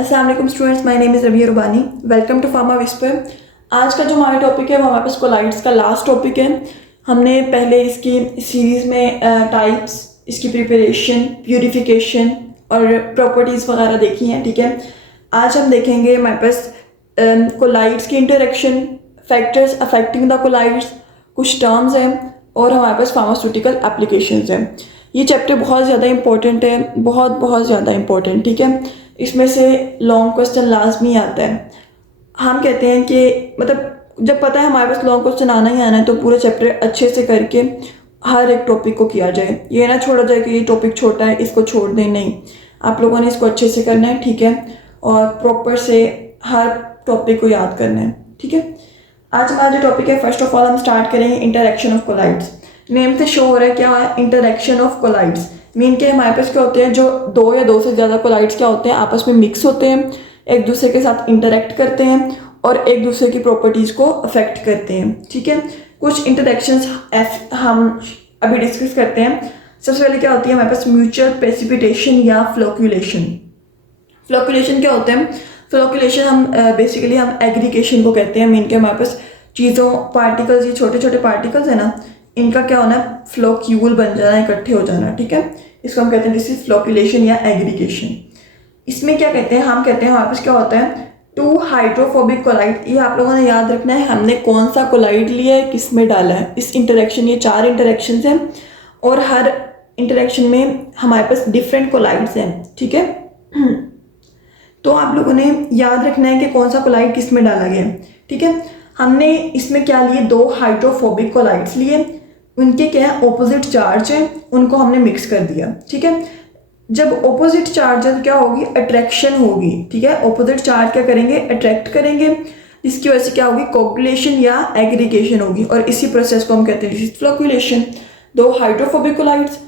अस्सलाम वालेकुम students, my name is Rabia Rubani. Welcome to Pharma Whisper. आज का जो हमारा टॉपिक है वो हमारे पास कोलाइड्स का लास्ट टॉपिक है। हमने पहले इसकी सीरीज़ में टाइप्स, इसकी प्रिपरेशन, प्यूरिफिकेशन और प्रॉपर्टीज़ वगैरह देखी हैं। ठीक है, आज हम देखेंगे हमारे पास कोलाइड्स की interaction, factors affecting the colloids, कुछ टर्म्स हैं और हमारे पास फार्मास्यूटिकल एप्लीकेशंस हैं। ये चैप्टर बहुत ज़्यादा इंपॉर्टेंट है, बहुत ज़्यादा इंपॉर्टेंट। ठीक है, इसमें से लॉन्ग क्वेश्चन लाजमी आता है। हम कहते हैं कि मतलब जब पता है हमारे पास लॉन्ग क्वेश्चन आना ही आना है तो पूरा चैप्टर अच्छे से करके हर एक टॉपिक को किया जाए। ये ना छोड़ा जाए कि ये टॉपिक छोटा है इसको छोड़ दें, नहीं, आप लोगों ने इसको अच्छे से करना है। ठीक है, और प्रॉपर से हर टॉपिक को याद करना है। ठीक है, आज हमारा जो टॉपिक है, फर्स्ट ऑफ ऑल हम स्टार्ट करेंगे इंटरेक्शन ऑफ कोलाइड्स। नेम से शो हो रहा है क्या है, इंटरेक्शन ऑफ कोलाइड्स। मीन के हमारे पास क्या होते हैं, जो दो या दो से ज़्यादा कोलाइड्स क्या होते हैं, आपस में मिक्स होते हैं, एक दूसरे के साथ इंटरेक्ट करते हैं और एक दूसरे की प्रॉपर्टीज़ को अफेक्ट करते हैं। ठीक है, कुछ इंटरेक्शंस हम अभी डिस्कस करते हैं। सबसे पहले क्या होती है हमारे पास, म्यूचुअल प्रेसिपिटेशन या फ्लोक्यूलेशन। फ्लोक्यूलेशन क्या होता है, फ्लोक्यूलेशन हम बेसिकली हम एग्रीगेशन को कहते हैं। मीन के हमारे पास चीज़ों, पार्टिकल्स, ये छोटे छोटे पार्टिकल्स है ना, इनका क्या होना है, फ्लोक्यूल बन जाना, इकट्ठे हो जाना। ठीक है, इसको हम कहते हैं दिस इज फ्लोक्यूलेशन या एग्रीगेशन। इसमें क्या कहते हैं, हम कहते हैं हमारे पास क्या होता है, टू हाइड्रोफोबिक कोलाइड। ये आप लोगों ने याद रखना है, हमने कौन सा कोलाइड लिया है, किस में डाला है, इस इंटरेक्शन, ये 4 इंटरेक्शन हैं और हर इंटरेक्शन में हमारे पास डिफरेंट कोलाइड्स हैं। ठीक है, तो आप लोगों ने याद रखना है कि कौन सा कोलाइड किस में डाला गया है। ठीक है, हमने इसमें क्या लिए, 2 हाइड्रोफोबिक कोलाइड्स लिए, उनके क्या है, ऑपोजिट चार्ज है, उनको हमने मिक्स कर दिया। ठीक है, जब ऑपोजिट चार्ज है तो क्या होगी, अट्रैक्शन होगी। ठीक है, ऑपोजिट चार्ज क्या करेंगे, अट्रैक्ट करेंगे, जिसकी वजह से क्या होगी, कोगुलेशन या एग्रीगेशन होगी और इसी प्रोसेस को हम कहते हैं this is flocculation. 2 hydrophobic colloids,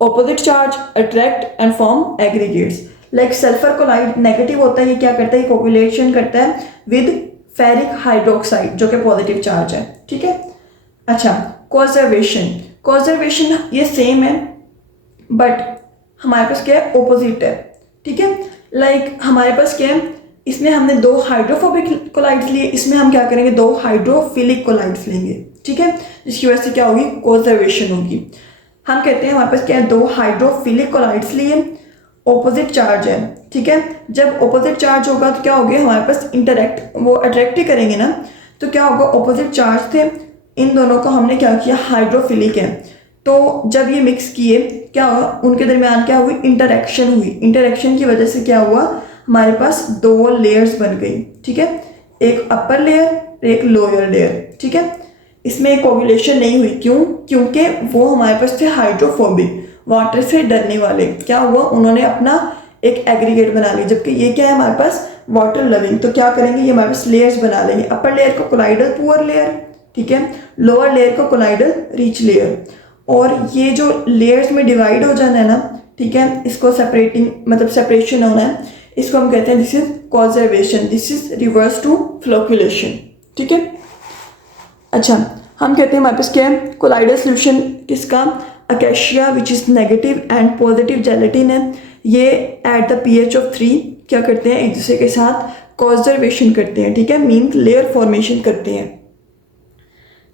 opposite charge, attract and form aggregates. Like sulphur colloid negative होता है, ये क्या करता है, कोगुलेशन करता है विद फेरिक हाइड्रोक्साइड जो कि पॉजिटिव चार्ज है। ठीक है, अच्छा, कॉन्जर्वेशन। कॉन्जर्वेशन ये सेम है बट हमारे पास क्या है, ओपोजिट है। ठीक है, लाइक हमारे पास क्या है, इसमें हमने 2 हाइड्रोफोबिक कोलाइड्स लिए, इसमें हम क्या करेंगे, 2 हाइड्रोफिलिक कोलाइड्स लेंगे। ठीक है, जिसकी वजह से क्या होगी, कॉन्जर्वेशन होगी। हम कहते हैं हमारे पास क्या है, 2 हाइड्रोफिलिक कोलाइड्स लिए, ऑपोजिट चार्ज है। ठीक है, जब ऑपोजिट चार्ज होगा तो क्या हो गया, हमारे पास इंटरेक्ट, वो अट्रैक्ट ही करेंगे ना, तो क्या होगा, ऑपोजिट चार्ज थे, इन दोनों को हमने क्या किया, हाइड्रोफिलिक है। तो जब ये मिक्स किए क्या हुआ, उनके दरमियान क्या हुई, इंटरेक्शन हुई। इंटरेक्शन की वजह से क्या हुआ, हमारे पास 2 लेयर्स बन गई। ठीक है, एक अपर लेयर, एक लोअर लेयर। ठीक है, इसमें कोगुलेशन नहीं हुई, क्यों, क्योंकि वो हमारे पास थे हाइड्रोफोबिक, वाटर से डरने वाले। क्या हुआ, उन्होंने अपना एक एग्रीगेट बना लिया, जबकि ये क्या है हमारे पास, वाटर लविंग। तो क्या करेंगे, ये हमारे पास लेयर्स बना लेंगे। अपर लेयर को कोलाइडल पुअर लेयर, ठीक है, लोअर लेयर को कोलाइडल रिच लेयर। और ये जो लेयर्स में डिवाइड हो जाना है ना, ठीक है, इसको सेपरेटिंग मतलब सेपरेशन होना है, इसको हम कहते हैं this is conservation, this is reverse to flocculation. ठीक है, अच्छा, हम कहते हैं हमारे पास क्या है, कोलाइडल सोल्यूशन किसका, acacia which is negative and positive gelatin है। ये एट द pH ऑफ 3 क्या करते हैं, एक दूसरे के साथ कॉन्जर्वेशन करते हैं। ठीक है, मीन लेयर फॉर्मेशन करते हैं।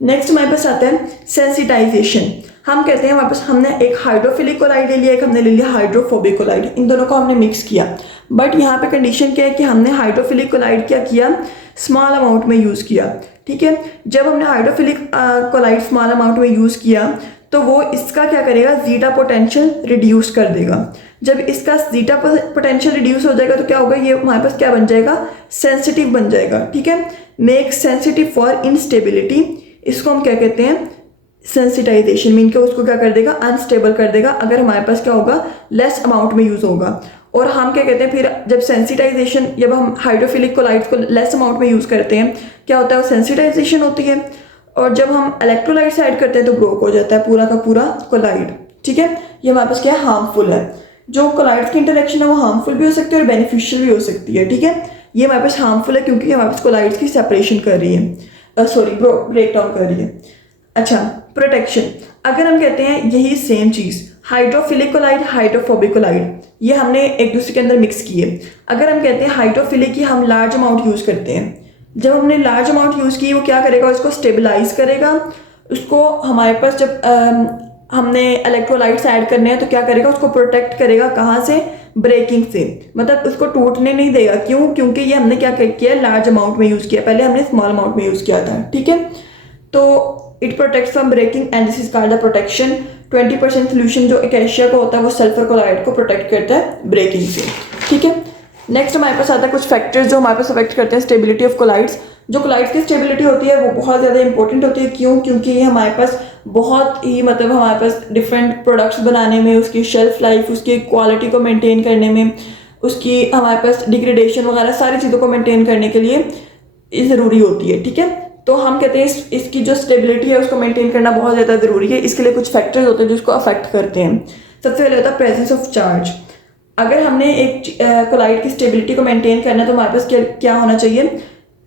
नेक्स्ट हमारे पास आता है सेंसिटाइजेशन। हम कहते हैं हमारे पास, हमने एक हाइड्रोफिलिक कोलाइड ले लिया, एक हमने ले लिया हाइड्रोफोबिक कोलाइड, इन दोनों को हमने मिक्स किया। बट यहाँ पे कंडीशन क्या है कि हमने हाइड्रोफिलिक कोलाइड क्या किया, स्मॉल अमाउंट में यूज़ किया। ठीक है, जब हमने हाइड्रोफिलिक कोलाइड स्मॉल अमाउंट में यूज़ किया तो वो इसका क्या करेगा, जीटा पोटेंशियल रिड्यूस कर देगा। जब इसका जीटा पोटेंशियल रिड्यूस हो जाएगा तो क्या होगा, ये हमारे पास क्या बन जाएगा, सेंसिटिव बन जाएगा। ठीक है, मेक सेंसिटिव फॉर इनस्टेबिलिटी, इसको हम क्या कहते हैं, सेंसिटाइजेशन। मीन के उसको क्या कर देगा, अनस्टेबल कर देगा, अगर हमारे पास क्या होगा, लेस अमाउंट में यूज़ होगा। और हम क्या कहते हैं फिर, जब सेंसिटाइजेशन, जब हम हाइड्रोफिलिक कोलाइड्स को लेस अमाउंट में यूज़ करते हैं, क्या होता है, वो सेंसिटाइजेशन होती है। और जब हम इलेक्ट्रोलाइट्स ऐड करते हैं तो ब्रोक हो जाता है पूरा का पूरा कोलाइड। ठीक है, ये हमारे पास क्या है, हार्मफुल है। जो कोलाइड्स की इंटरेक्शन है वो हार्मफुल भी हो सकती है और बेनिफिशियल भी हो सकती है। ठीक है, ये हमारे पास हार्मफुल है क्योंकि हमारे पास कोलाइड्स की सेपरेशन कर रही है, सॉरी ब्रेक डाउन कर रही है। अच्छा, प्रोटेक्शन। अगर हम कहते हैं यही सेम चीज़ हाइड्रोफिलिक कोलाइड, हाइड्रोफोबिक कोलाइड, ये हमने एक दूसरे के अंदर मिक्स किए। अगर हम कहते हैं हाइड्रोफिलिक की हम लार्ज अमाउंट यूज़ करते हैं, जब हमने लार्ज अमाउंट यूज़ की वो क्या करेगा, उसको स्टेबलाइज करेगा। उसको हमारे पास जब हमने इलेक्ट्रोलाइट्स ऐड करने हैं तो क्या करेगा, उसको प्रोटेक्ट करेगा कहाँ से, ब्रेकिंग से, मतलब उसको टूटने नहीं देगा। क्यों? क्योंकि ये हमने क्या किया, लार्ज अमाउंट में यूज़ किया, पहले हमने स्मॉल अमाउंट में यूज़ किया था। ठीक है, तो it protects from breaking and this is called the protection. 20% solution जो एकेशिया का होता है वो सल्फर कोलाइड को प्रोटेक्ट करता है ब्रेकिंग से। ठीक है, नेक्स्ट हमारे पास आता है कुछ फैक्टर्स जो हमारे पास अफेक्ट करते हैं स्टेबिलिटी ऑफ कोलाइड्स। जो कोलाइड्स की स्टेबिलिटी होती है वो बहुत ज़्यादा इंपॉर्टेंट होती है। क्यों? क्योंकि ये हमारे पास बहुत ही मतलब हमारे पास डिफरेंट प्रोडक्ट्स बनाने में, उसकी शेल्फ लाइफ, उसकी क्वालिटी को मेंटेन करने में, उसकी हमारे पास डिग्रेडेशन वगैरह सारी चीज़ों को मेंटेन करने के लिए ज़रूरी होती है। ठीक है, तो हम कहते हैं इसकी जो स्टेबिलिटी है उसको मेंटेन करना बहुत ज़्यादा ज़रूरी है। इसके लिए कुछ फैक्टर्स होते हैं जो इसको अफेक्ट करते हैं। सबसे पहले होता है प्रेजेंस ऑफ चार्ज। अगर हमने एक कोलाइड की स्टेबिलिटी को मेंटेन करना है तो हमारे पास क्या होना चाहिए,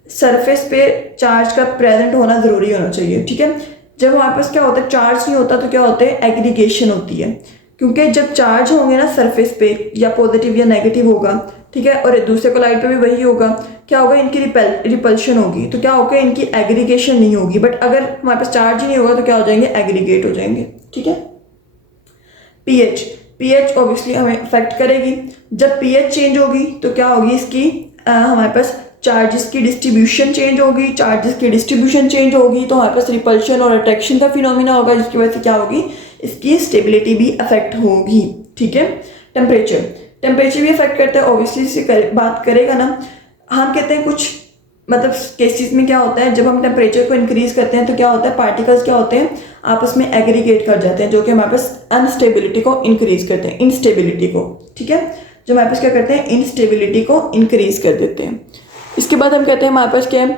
सरफेस पे चार्ज का प्रेजेंट होना ज़रूरी होना चाहिए। ठीक है, जब हमारे पास क्या होता है, चार्ज नहीं होता तो क्या होता है, एग्रीगेशन होती है। क्योंकि जब चार्ज होंगे ना सरफेस पे, या पॉजिटिव या नेगेटिव होगा, ठीक है, और दूसरे कोलाइड पे भी वही होगा, क्या होगा, इनकी रिपल्शन होगी, तो क्या होगा, इनकी एग्रीगेशन नहीं होगी। बट अगर हमारे पास चार्ज ही नहीं होगा तो क्या हो जाएंगे, एग्रीगेट हो जाएंगे। ठीक है, पीएच, पीएच ऑब्वियसली हमें अफेक्ट करेगी। जब पीएच चेंज होगी तो क्या होगी, इसकी हमारे पास चार्जेस की डिस्ट्रीब्यूशन चेंज होगी। चार्जेस की डिस्ट्रीब्यूशन चेंज होगी तो हमारे पास रिपल्शन और अट्रैक्शन का फिनोमिना होगा, जिसकी वजह से क्या होगी, इसकी स्टेबिलिटी भी अफेक्ट होगी। ठीक है, टेम्परेचर, टेम्परेचर भी अफेक्ट करता है ऑब्वियसली, इससे बात करेगा ना। हम कहते हैं कुछ मतलब केसेस में क्या होता है, जब हम टेम्परेचर को इंक्रीज करते हैं तो क्या होता है, पार्टिकल्स क्या होते हैं, आपस में एग्रीगेट कर जाते हैं, जो कि हमारे पास अनस्टेबिलिटी को इंक्रीज करते हैं, इंस्टेबिलिटी को। ठीक है, जो हमारे पास क्या करते हैं, इंस्टेबिलिटी को इंक्रीज कर देते हैं। इसके बाद हम कहते हैं हमारे पास क्या है,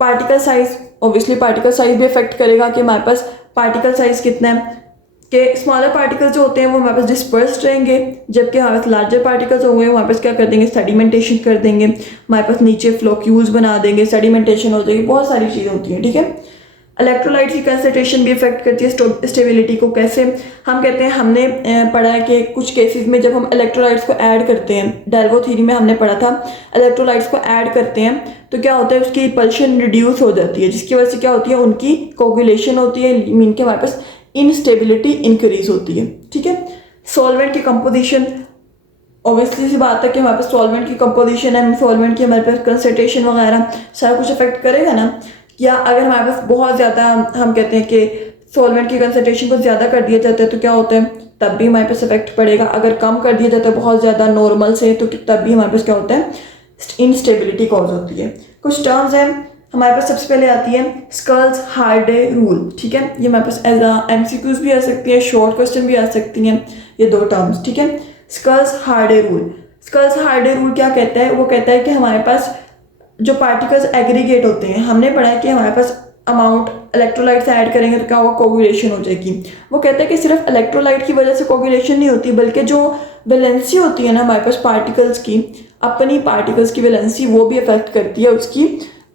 particle size. Obviously particle size भी अफेक्ट करेगा कि हमारे पास पार्टिकल साइज कितना है, कि स्मॉलर पार्टिकल्स जो होते हैं वो हमारे पास डिस्पर्स्ड रहेंगे, जबकि हमारे पास लार्जर पार्टिकल्स होंगे हमारे पास क्या कर देंगे, सेडिमेंटेशन कर देंगे, हमारे पास नीचे फ्लोक्यूल्स बना देंगे, सेडिमेंटेशन हो जाएगी, बहुत सारी चीज़ें होती हैं। ठीक है, इलेक्ट्रोलाइट्स की कंसंट्रेशन भी अफेक्ट करती है स्टेबिलिटी को। कैसे? हम कहते हैं, हमने पढ़ा है कि कुछ केसेस में जब हम इलेक्ट्रोलाइट्स को ऐड करते हैं, डेल्वो थ्योरी में हमने पढ़ा था, इलेक्ट्रोलाइट्स को ऐड करते हैं तो क्या होता है, उसकी रिपल्शन रिड्यूस हो जाती है, जिसकी वजह से क्या होती है, उनकी कोगुलेशन होती है, मीन के हमारे पास इनस्टेबिलिटी इंक्रीज होती है। ठीक है, सॉल्वेंट की कंपोजिशन, ऑब्वियसली सी बात है कि हमारे पास सॉल्वेंट की कंपोजिशन है, सॉल्वेंट की हमारे पास कंसंट्रेशन वगैरह सारा कुछ अफेक्ट करेगा ना। या अगर हमारे पास बहुत ज़्यादा, हम कहते हैं कि सॉल्वेंट की कंसंट्रेशन को ज़्यादा कर दिया जाता है तो क्या होता है, तब भी हमारे पास इफेक्ट पड़ेगा। अगर कम कर दिया जाता है बहुत ज़्यादा नॉर्मल से तो तब भी हमारे पास क्या होता है, इनस्टेबिलिटी कॉज होती है। कुछ टर्म्स हैं हमारे पास, सबसे पहले आती है स्कल्स हार्डे रूल। ठीक है, ये हमारे पास एज एमसीक्यूज भी आ सकती है, शॉर्ट क्वेश्चन भी आ सकती हैं ये दो टर्म्स। ठीक है, Schulze Hardy rule, Schulze Hardy rule क्या कहता है, वो कहता है कि हमारे पास जो पार्टिकल्स एग्रीगेट होते हैं, हमने पढ़ा है कि हमारे पास अमाउंट इलेक्ट्रोलाइट्स ऐड करेंगे तो क्या होगा, कोगुलेशन हो जाएगी। वो कहते हैं कि सिर्फ इलेक्ट्रोलाइट की वजह से कोगुलेशन नहीं होती, बल्कि जो वैलेंसी होती है ना हमारे पास पार्टिकल्स की, अपनी पार्टिकल्स की वैलेंसी, वो भी अफेक्ट करती है उसकी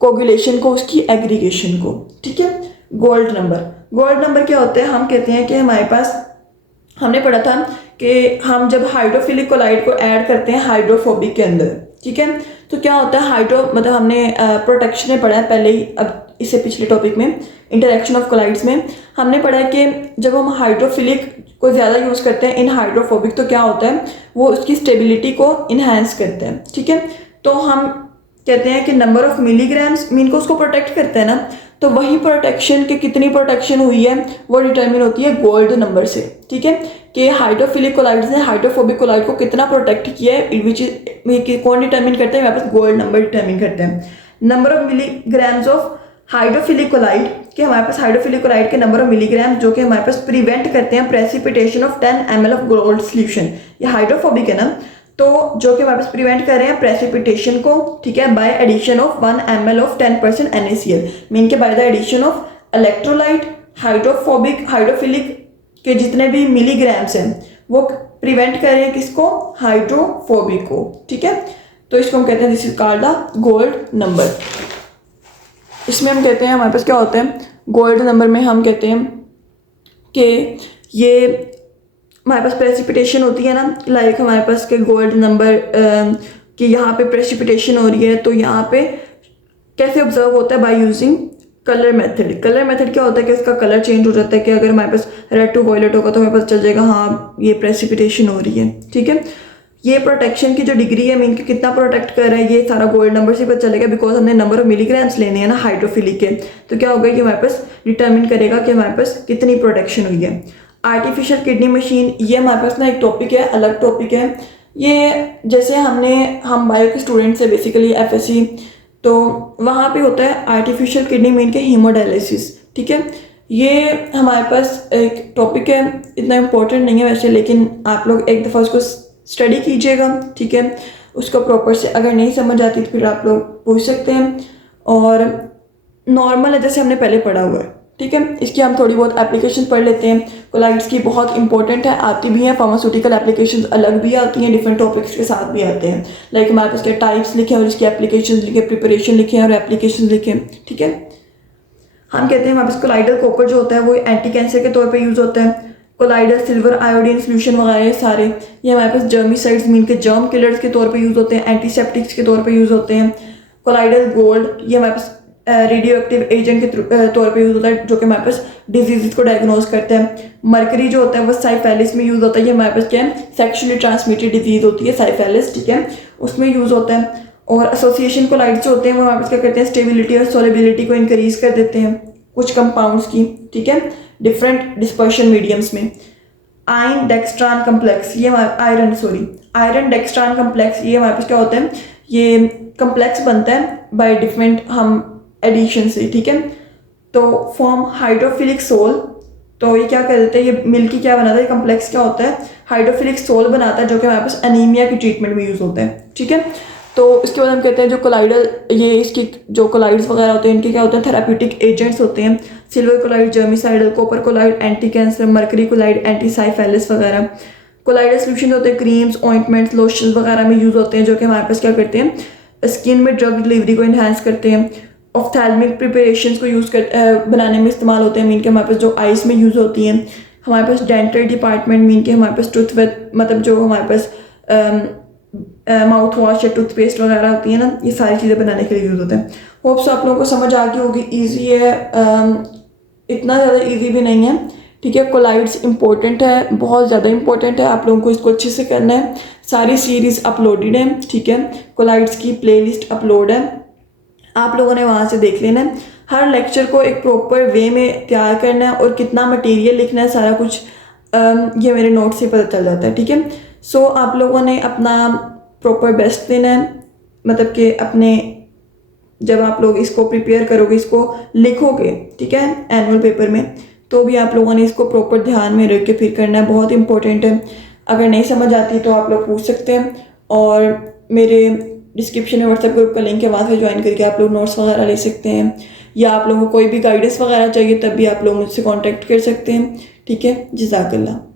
कोगुलेशन को, उसकी एग्रीगेशन को। ठीक है, गोल्ड नंबर, गोल्ड नंबर क्या होता है, हम कहते हैं कि हमारे पास, हमने पढ़ा था कि हम जब हाइड्रोफिलिक कोलाइड को ऐड करते हैं हाइड्रोफोबिक के अंदर, ठीक है, तो क्या होता है, हाइड्रो मतलब हमने प्रोटेक्शन में पढ़ा है पहले ही, अब इससे पिछले टॉपिक में इंटरेक्शन ऑफ कोलाइड्स में हमने पढ़ा है कि जब हम हाइड्रोफिलिक को ज़्यादा यूज़ करते हैं इन हाइड्रोफोबिक तो क्या होता है, वो उसकी स्टेबिलिटी को इन्हांस करते हैं। ठीक है, तो हम कहते हैं कि नंबर ऑफ मिलीग्राम्स मीन को उसको प्रोटेक्ट करते हैं ना, तो वही प्रोटेक्शन की कितनी प्रोटेक्शन हुई है वो डिटरमिन होती है गोल्ड नंबर से। ठीक है, कि हाइड्रोफिलिक कोलाइड्स ने हाइड्रोफोबिक कोलाइड को कितना प्रोटेक्ट किया है, विच इज कौन डिटरमिन करते हैं, हमारे पास गोल्ड नंबर डिटरमिन करते हैं। Number of milligrams of hydrophilic colloid, कि हमारे पास हाइड्रोफिलिक कोलाइड के नंबर ऑफ मिलीग्राम जो कि हमारे पास प्रिवेंट करते हैं precipitation of 10 ml of gold solution. ये हाइड्रोफोबिक है ना, तो जो कि हमारे पास प्रिवेंट कर रहे हैं प्रेसिपिटेशन को, ठीक है, by addition of 1 ml of 10% NaCl, mean के by the addition of electrolyte hydrophobic hydrophilic के जितने भी मिलीग्राम्स हैं वो प्रिवेंट कर रहे हैं किसको, हाइड्रोफोबिक को। ठीक है, तो इसको हम कहते हैं this is called the gold number. इसमें हम कहते हैं हमारे पास क्या होता है, गोल्ड नंबर में हम कहते हैं कि ये हमारे पास प्रेसिपिटेशन होती है ना, लाइक हमारे पास के गोल्ड नंबर कि यहाँ पे प्रेसिपिटेशन हो रही है, तो यहाँ पे कैसे ऑब्जर्व होता है? By using colour method. Colour method क्या होता है कि इसका कलर चेंज हो जाता है, कि अगर हमारे पास रेड टू वॉयलेट होगा तो हमें पता चल जाएगा हाँ ये प्रेसिपिटेशन हो रही है, ठीक है। ये प्रोटेक्शन की जो डिग्री है, मीन कि कितना प्रोटेक्ट कर रहा है, ये सारा गोल्ड नंबर से पता चलेगा, बिकॉज हमने नंबर ऑफ मिलीग्राम्स लेने हैं ना हाइड्रोफिलिक के। तो क्या होगा कि हमारे पास डिटर्मिन करेगा कि हमारे पास कितनी प्रोटेक्शन हुई है। आर्टिफिशियल किडनी मशीन, ये हमारे पास ना एक टॉपिक है, अलग टॉपिक है ये। जैसे हम बायो के स्टूडेंट्स है बेसिकली FSC, तो वहाँ पे होता है आर्टिफिशियल किडनी मीन के हीमोडायलिसिस, ठीक है। ये हमारे पास एक टॉपिक है, इतना इम्पोर्टेंट नहीं है वैसे, लेकिन आप लोग एक दफ़ा उसको स्टडी कीजिएगा, ठीक है। उसको प्रॉपर से अगर नहीं समझ आती तो फिर आप लोग पूछ सकते हैं, और नॉर्मल है जैसे हमने पहले पढ़ा हुआ है, ठीक है। इसकी हम थोड़ी बहुत एप्लीकेशन पढ़ लेते हैं। कोलाइड्स की बहुत इंपॉर्टेंट है, आती भी हैं, फार्मास्यूटिकल एप्लीकेशंस अलग भी आती हैं, डिफरेंट टॉपिक्स के साथ भी आते हैं। लाइक हमारे पास के टाइप्स लिखे हैं और इसकी एप्लीकेशन लिखे, प्रिपरेशन लिखे हैं और एप्लीकेशन लिखे, ठीक है। हम कहते हैं हमारे पास कोलाइडल कॉपर जो होता है वो एंटी कैंसर के तौर पर यूज़ होता है। कोलाइडल सिल्वर आयोडीन सोल्यूशन वगैरह सारे ये हमारे पास जर्मिसाइड्स मीन के जर्म किलर्स के तौर पे यूज़ होते हैं, एंटीसेप्टिक्स के तौर पे यूज़ होते हैं। कोलाइडल गोल्ड ये हमारे पास रेडियो एक्टिव एजेंट के तौर पे यूज़ होता है, जो कि हमारे पास डिजीज़ को डायग्नोज करता है। मरकरी जो होता है वो साइफेलिस में यूज़ होता है, ये हमारे पास क्या है, सेक्शुअली ट्रांसमिटेड डिजीज़ होती है साइफेलिस, ठीक है, उसमें यूज़ होता है। और एसोसिएशन कोलाइड्स जो होते हैं वो हमारे पास क्या करते हैं, स्टेबिलिटी और सोलेबिलिटी को इंक्रीज कर देते हैं कुछ कंपाउंड्स की, ठीक है, डिफरेंट डिस्पर्शन मीडियम्स में। आयरन डेक्स्ट्रान कम्प्लेक्स ये आयरन डेक्स्ट्रान कम्प्लेक्स ये हमारे पास क्या होता है, ये कम्प्लेक्स बनता है बाय डिफरेंट हम एडिशन से, ठीक है। तो फॉर्म हाइड्रोफिलिक सोल, तो ये क्या कर देते हैं, ये मिलकी क्या बनाता है, कम्प्लेक्स क्या होता है, हाइड्रोफिलिक सोल बनाता है, जो कि हमारे पास एनीमिया की ट्रीटमेंट में यूज़ होता है, ठीक है। तो इसके बाद हम कहते हैं जो कोलाइडल ये इसकी जो कोलाइड्स वगैरह होते हैं इनके क्या होते हैं, थेराप्यूटिक एजेंट्स होते हैं। Silver colloid, germicidal, copper colloid anti cancer, mercury colloid anti syphilis वगैरह। कोलाइडल सोल्यूशन होते हैं क्रीम्स, ऑइंटमेंट्स, लोशन वगैरह में यूज़ होते हैं, जो कि हमारे पास क्या करते हैं, स्किन में ड्रग डिलीवरी को इन्हांस करते हैं। ऑफ्थैल्मिक प्रिपरेशंस को बनाने में इस्तेमाल होते हैं, मीन के हमारे पास जो आइस में यूज़ होती हैं। हमारे पास डेंटल डिपार्टमेंट मीन के हमारे पास मतलब जो हमारे पास माउथ वॉश या टूथपेस्ट वगैरह होती है ना, ये सारी चीज़ें बनाने के लिए यूज़ होते हैं। होप्स आप लोगों को समझ आ गई होगी, ईजी है, इतना ज़्यादा ईजी भी नहीं है, ठीक है। कोलाइड्स इंपॉर्टेंट है, बहुत ज़्यादा इंपॉर्टेंट है, आप लोगों को इसको अच्छे से करना है। सारी सीरीज़ अपलोडेड है, ठीक है, कोलाइड्स की प्लेलिस्ट अपलोड है, आप लोगों ने वहाँ से देख लेना है। हर लेक्चर को एक प्रॉपर वे में तैयार करना है और कितना मटेरियल लिखना है सारा कुछ ये मेरे नोट से पता चल जाता है, ठीक है। सो आप लोगों ने अपना प्रॉपर बेस्ट देना है, मतलब कि अपने जब आप लोग इसको प्रिपेयर करोगे, इसको लिखोगे, ठीक है, एनुअल पेपर में, तो भी आप लोगों ने इसको प्रॉपर ध्यान में रख के फिर करना है, बहुत इंपॉर्टेंट है। अगर नहीं समझ आती तो आप लोग पूछ सकते हैं, और मेरे डिस्क्रिप्शन में व्हाट्सएप ग्रुप का लिंक है, वहाँ से ज्वाइन करके आप लोग नोट्स वगैरह ले सकते हैं, या आप लोगों को कोई भी गाइडेंस वगैरह चाहिए तब भी आप लोग मुझसे कॉन्टैक्ट कर सकते हैं, ठीक है। जज़ाकल्लाह।